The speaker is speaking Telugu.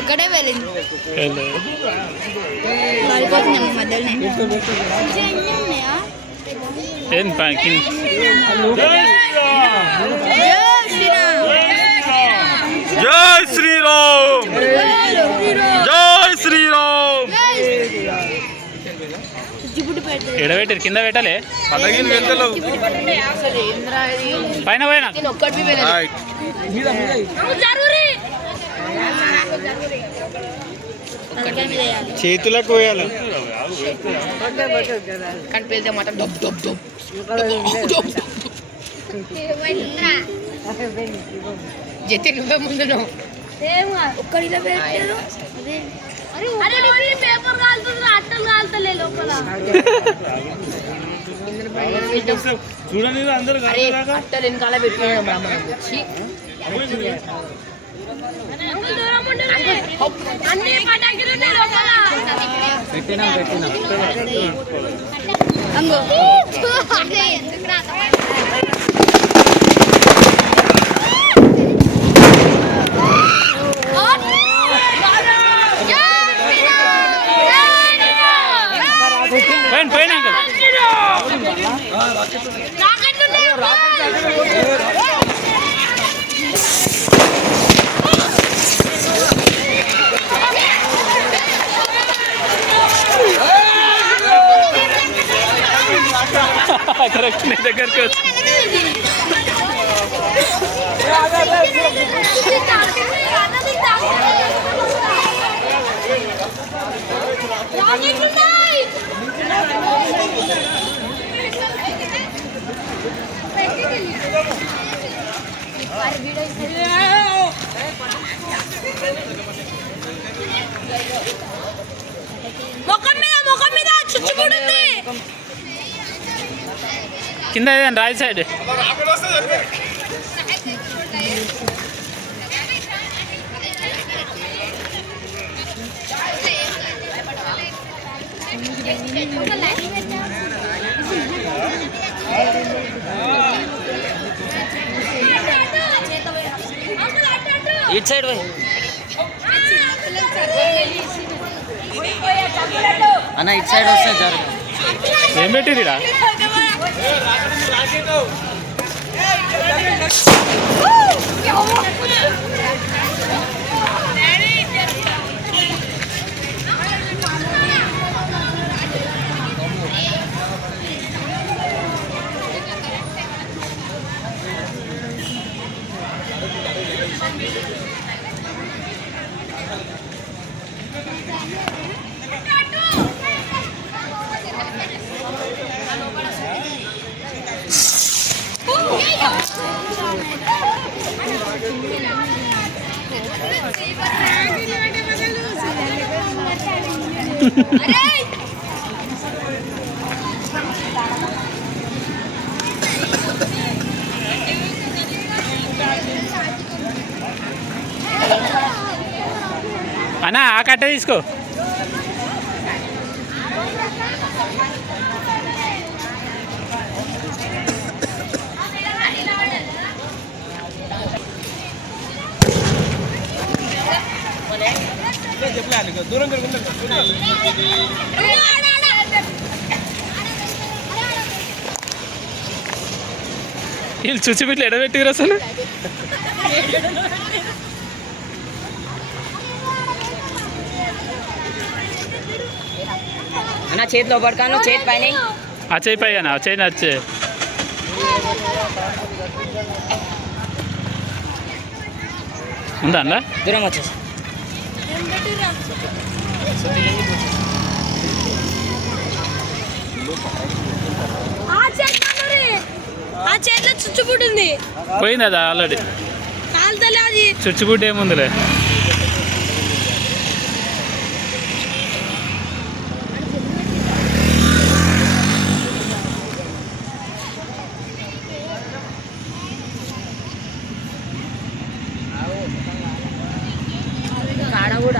ఒకటే వెళ్ళింది మధ్యలోనే ఏం ప్యాకింగ్ జై శ్రీరామ్ జై శ్రీరామ్ ఎడబెట్టారు కింద పెట్టలే పైన పోయినా చేతులకు పోయాలి కనిపిస్తే మాత్రం డబ్ డబ్ డబ్ జతే నువ్వే ముందు ఒక్కడిలో పెట్టారు పేపర్ కాలుతుంది అట్టలు కాలుతలే లోపల చూడండి అందరూ అట్టలు వెనకాల పెట్టినాడు బ్రాహ్మణం వచ్చి అన్ని పటాకులు కరెక్ట్ నీ దగ్గరికి వచ్చి ముఖం మీద చుచ్చుకుంటుంది కింద రైట్ సైడ్ ఇటు సైడ్ పోయి అన్న ఇటు సైడ్ వస్తే జరుగు ఏం పెట్టిరా అన్నా ఆ కట్ట తీసుకో దూరం వీళ్ళు చుచ్చిపెట్లు ఎడబెట్టిరు అసలు అన్న చేతిలో పడకాను చేతి పైన ఆ చేయి పై అన్న ఆ చేయి నచ్చే ఉందా అన్న దూరం వచ్చేసి ఆ చేతిలో చుచ్చుపుట్టింది పోయింది అది ఆల్రెడీ కాలుతలే అది చుచ్చుబుడ్డ ఏముందిలే. కాడ కూడా